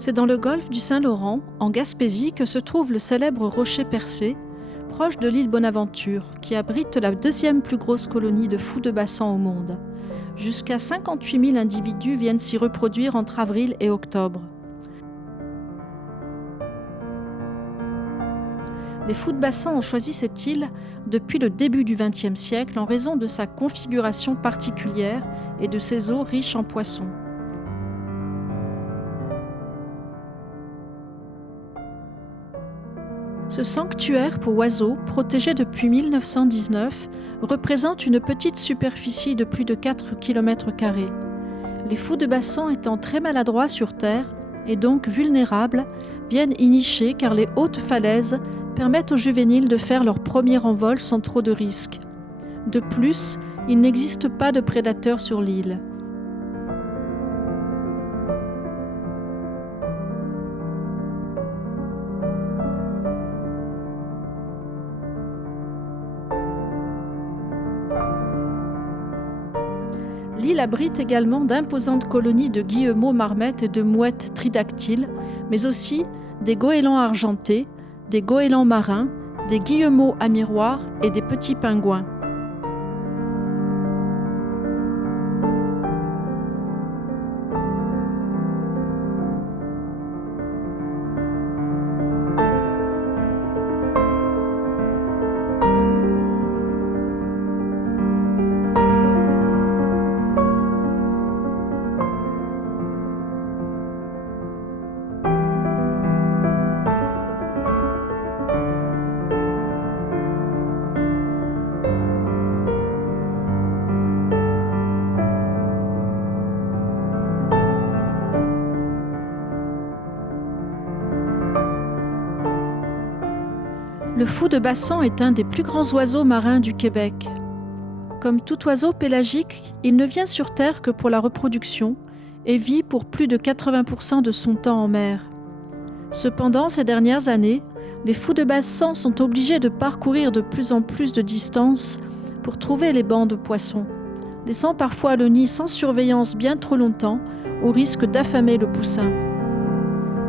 C'est dans le golfe du Saint-Laurent, en Gaspésie, que se trouve le célèbre Rocher Percé, proche de l'île Bonaventure, qui abrite la deuxième plus grosse colonie de fous de bassan au monde. Jusqu'à 58 000 individus viennent s'y reproduire entre avril et octobre. Les fous de bassan ont choisi cette île depuis le début du XXe siècle en raison de sa configuration particulière et de ses eaux riches en poissons. Ce sanctuaire pour oiseaux, protégé depuis 1919, représente une petite superficie de plus de 4 km². Les fous de bassan étant très maladroits sur terre et donc vulnérables, viennent y nicher car les hautes falaises permettent aux juvéniles de faire leur premier envol sans trop de risques. De plus, il n'existe pas de prédateurs sur l'île. L'île abrite également d'imposantes colonies de guillemots marmettes et de mouettes tridactyles, mais aussi des goélands argentés, des goélands marins, des guillemots à miroir et des petits pingouins. Le fou de bassan est un des plus grands oiseaux marins du Québec. Comme tout oiseau pélagique, il ne vient sur terre que pour la reproduction et vit pour plus de 80% de son temps en mer. Cependant, ces dernières années, les fous de bassan sont obligés de parcourir de plus en plus de distance pour trouver les bancs de poissons, laissant parfois le nid sans surveillance bien trop longtemps au risque d'affamer le poussin.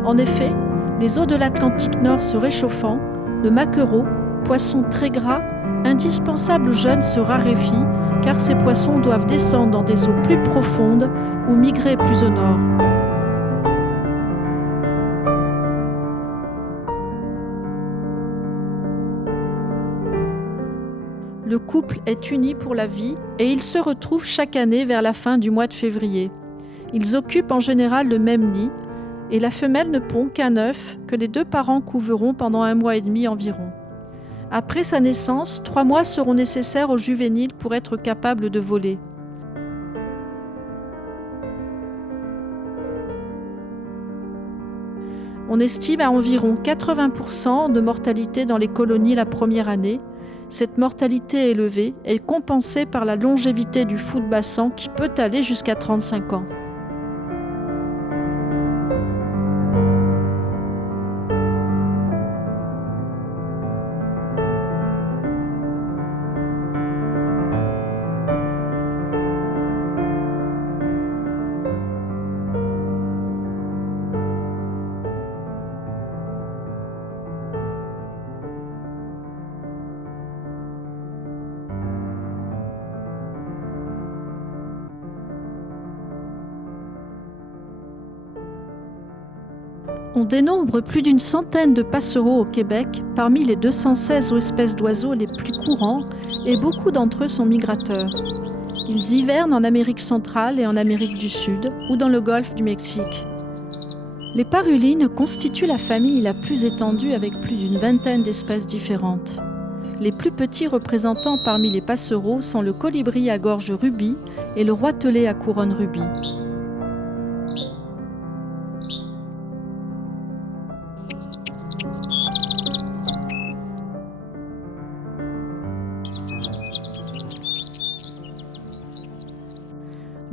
En effet, les eaux de l'Atlantique Nord se réchauffant, le maquereau, poisson très gras, indispensable aux jeunes, se raréfie car ces poissons doivent descendre dans des eaux plus profondes ou migrer plus au nord. Le couple est uni pour la vie et ils se retrouvent chaque année vers la fin du mois de février. Ils occupent en général le même nid et la femelle ne pond qu'un œuf que les deux parents couveront pendant 1 mois et demi environ. Après sa naissance, 3 mois seront nécessaires aux juvéniles pour être capables de voler. On estime à environ 80% de mortalité dans les colonies la première année. Cette mortalité élevée est compensée par la longévité du fou de bassan qui peut aller jusqu'à 35 ans. On dénombre plus d'une centaine de passereaux au Québec, parmi les 216 espèces d'oiseaux les plus courants, et beaucoup d'entre eux sont migrateurs. Ils hivernent en Amérique centrale et en Amérique du Sud, ou dans le golfe du Mexique. Les parulines constituent la famille la plus étendue avec plus d'une vingtaine d'espèces différentes. Les plus petits représentants parmi les passereaux sont le colibri à gorge rubis et le roitelet à couronne rubis.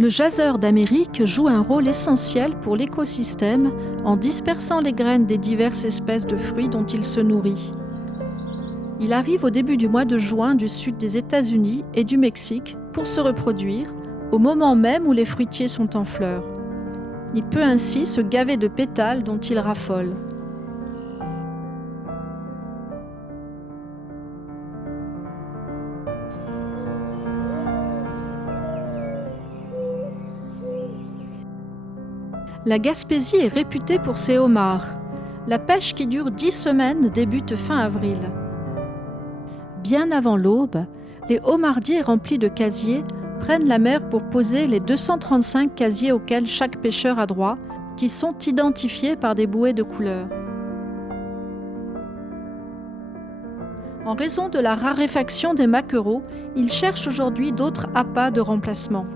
Le jaseur d'Amérique joue un rôle essentiel pour l'écosystème en dispersant les graines des diverses espèces de fruits dont il se nourrit. Il arrive au début du mois de juin du sud des États-Unis et du Mexique pour se reproduire, au moment même où les fruitiers sont en fleurs. Il peut ainsi se gaver de pétales dont il raffole. La Gaspésie est réputée pour ses homards. La pêche qui dure 10 semaines débute fin avril. Bien avant l'aube, les homardiers remplis de casiers prennent la mer pour poser les 235 casiers auxquels chaque pêcheur a droit, qui sont identifiés par des bouées de couleur. En raison de la raréfaction des maquereaux, ils cherchent aujourd'hui d'autres appâts de remplacement.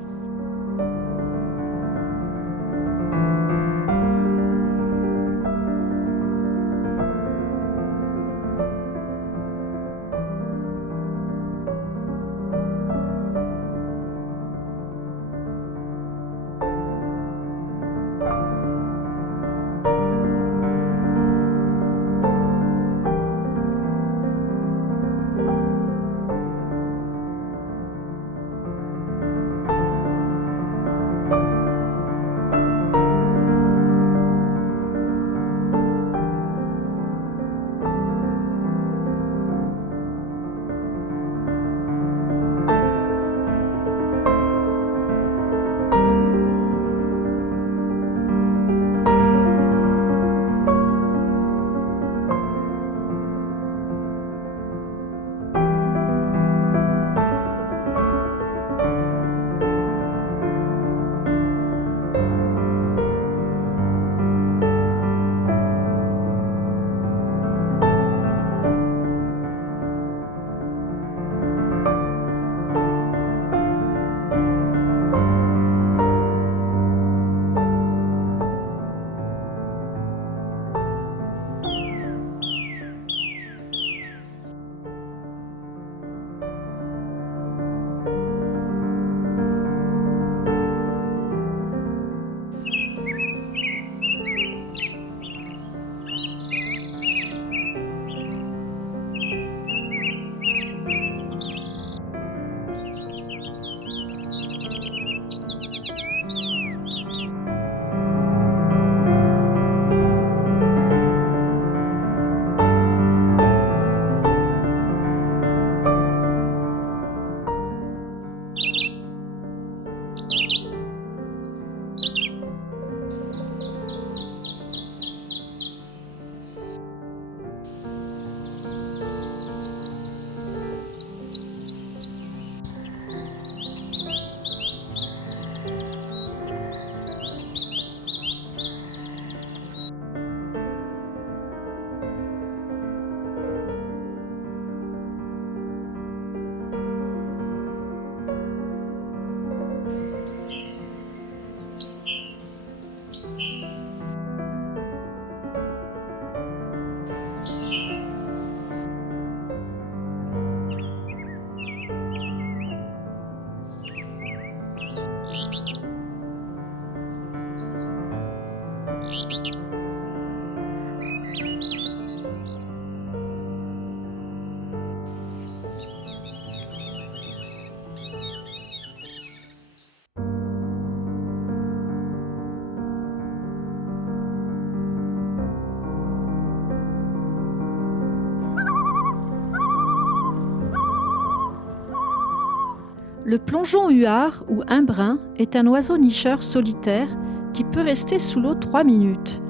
Le plongeon huard ou imbrun est un oiseau nicheur solitaire qui peut rester sous l'eau 3 minutes.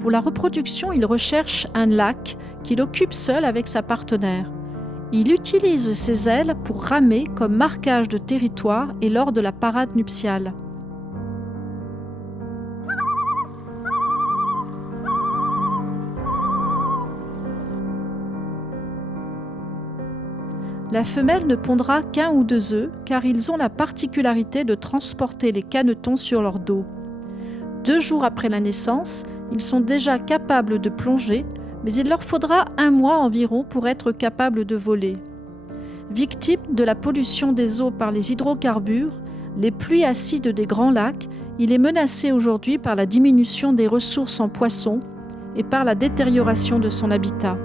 Pour la reproduction, il recherche un lac qu'il occupe seul avec sa partenaire. Il utilise ses ailes pour ramer comme marquage de territoire et lors de la parade nuptiale. La femelle ne pondra qu'un ou 2 œufs car ils ont la particularité de transporter les canetons sur leur dos. 2 jours après la naissance, ils sont déjà capables de plonger, mais il leur faudra 1 mois environ pour être capables de voler. Victime de la pollution des eaux par les hydrocarbures, les pluies acides des grands lacs, il est menacé aujourd'hui par la diminution des ressources en poissons et par la détérioration de son habitat.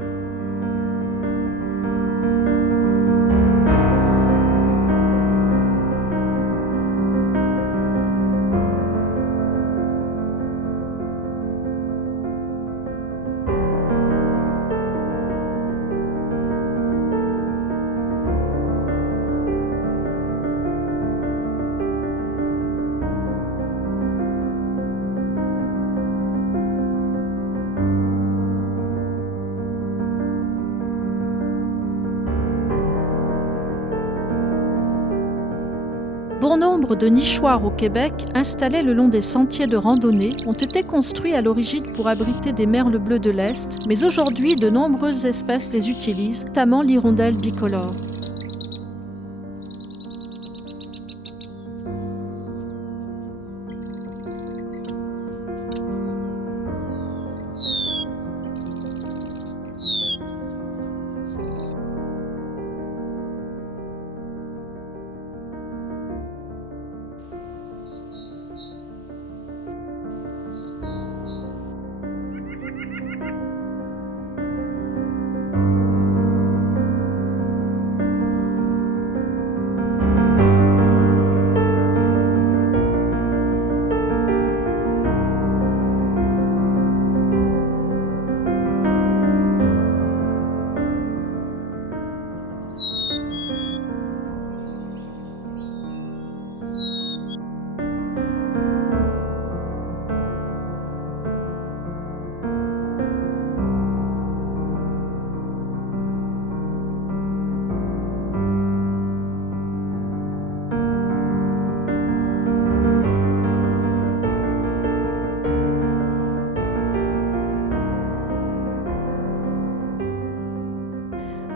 bon nombre de nichoirs au Québec, installés le long des sentiers de randonnée, ont été construits à l'origine pour abriter des merles bleus de l'Est, mais aujourd'hui de nombreuses espèces les utilisent, notamment l'hirondelle bicolore.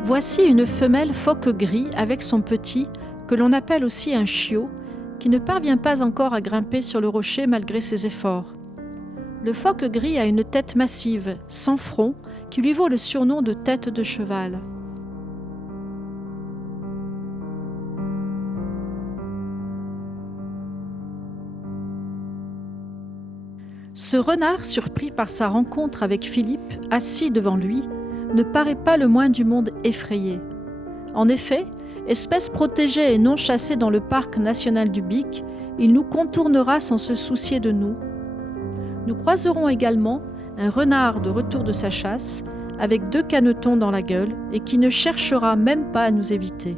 Voici une femelle phoque gris avec son petit, que l'on appelle aussi un chiot, qui ne parvient pas encore à grimper sur le rocher malgré ses efforts. Le phoque gris a une tête massive, sans front, qui lui vaut le surnom de tête de cheval. Ce renard, surpris par sa rencontre avec Philippe, assis devant lui, ne paraît pas le moins du monde effrayé. En effet, espèce protégée et non chassée dans le parc national du Bic, il nous contournera sans se soucier de nous. Nous croiserons également un renard de retour de sa chasse, avec 2 canetons dans la gueule et qui ne cherchera même pas à nous éviter.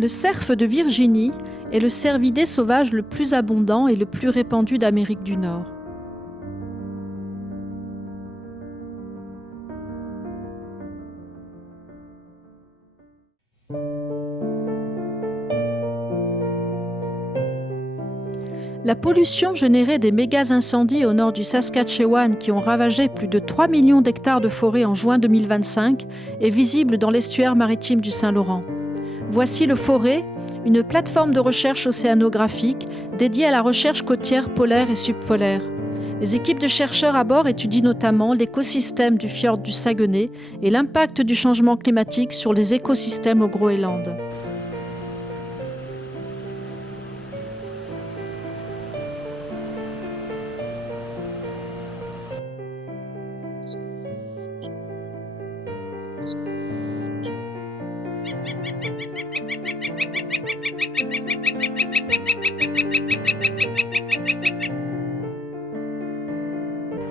Le cerf de Virginie est le cervidé sauvage le plus abondant et le plus répandu d'Amérique du Nord. La pollution générée des méga-incendies au nord du Saskatchewan qui ont ravagé plus de 3 millions d'hectares de forêt en juin 2025 est visible dans l'estuaire maritime du Saint-Laurent. Voici le Forêt, une plateforme de recherche océanographique dédiée à la recherche côtière polaire et subpolaire. Les équipes de chercheurs à bord étudient notamment l'écosystème du fjord du Saguenay et l'impact du changement climatique sur les écosystèmes au Groenland.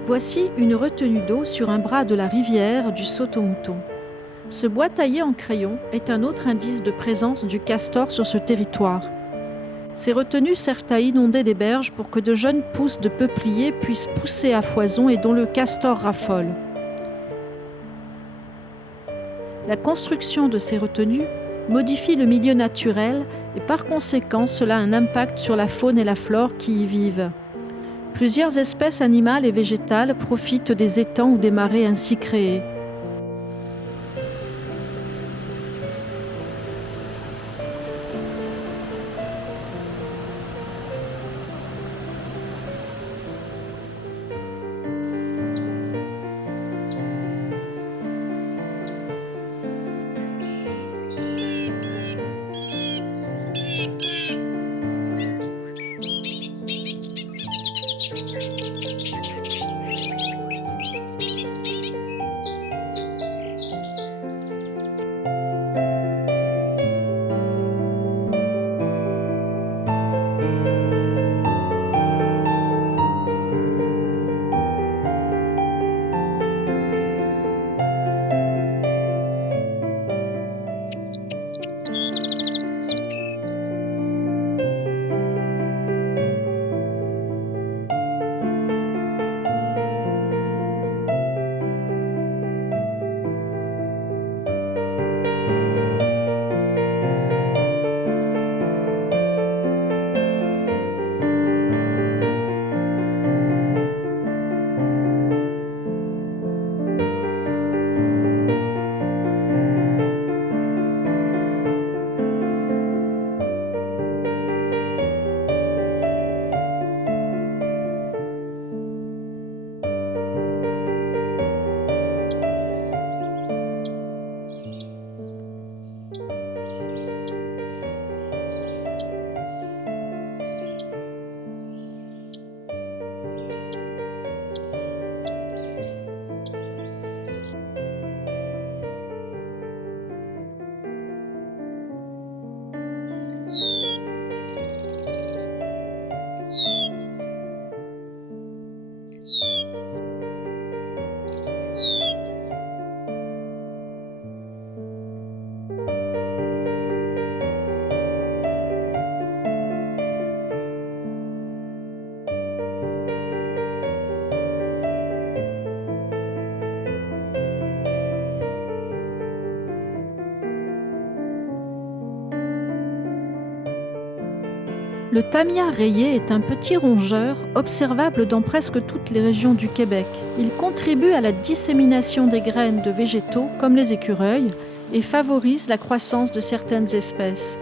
Voici une retenue d'eau sur un bras de la rivière du Saut-au-Mouton. Ce bois taillé en crayon est un autre indice de présence du castor sur ce territoire. Ces retenues servent à inonder des berges pour que de jeunes pousses de peupliers puissent pousser à foison et dont le castor raffole. La construction de ces retenues modifie le milieu naturel et par conséquent cela a un impact sur la faune et la flore qui y vivent. Plusieurs espèces animales et végétales profitent des étangs ou des marais ainsi créés. Le tamia rayé est un petit rongeur observable dans presque toutes les régions du Québec. Il contribue à la dissémination des graines de végétaux comme les écureuils et favorise la croissance de certaines espèces.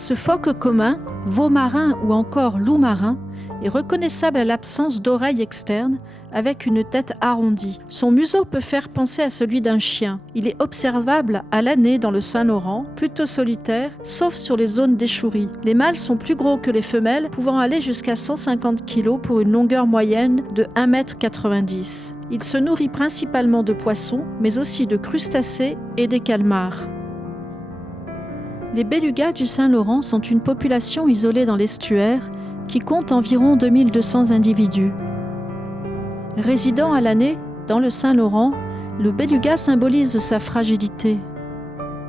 Ce phoque commun, veau marin ou encore loup marin, est reconnaissable à l'absence d'oreilles externes, avec une tête arrondie. Son museau peut faire penser à celui d'un chien. Il est observable à l'année dans le Saint-Laurent, plutôt solitaire, sauf sur les zones d'échouerie. Les mâles sont plus gros que les femelles, pouvant aller jusqu'à 150 kg pour une longueur moyenne de 1,90 m. Il se nourrit principalement de poissons, mais aussi de crustacés et des calmars. Les belugas du Saint-Laurent sont une population isolée dans l'estuaire qui compte environ 2200 individus. Résidant à l'année dans le Saint-Laurent, le beluga symbolise sa fragilité.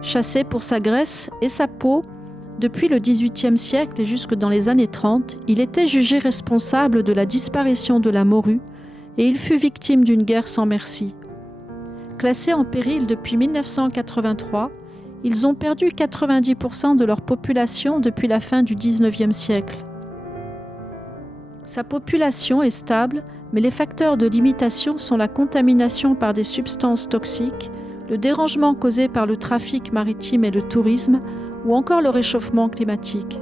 Chassé pour sa graisse et sa peau, depuis le XVIIIe siècle et jusque dans les années 30, il était jugé responsable de la disparition de la morue et il fut victime d'une guerre sans merci. Classés en péril depuis 1983, ils ont perdu 90% de leur population depuis la fin du XIXe siècle. Sa population est stable, mais les facteurs de limitation sont la contamination par des substances toxiques, le dérangement causé par le trafic maritime et le tourisme, ou encore le réchauffement climatique.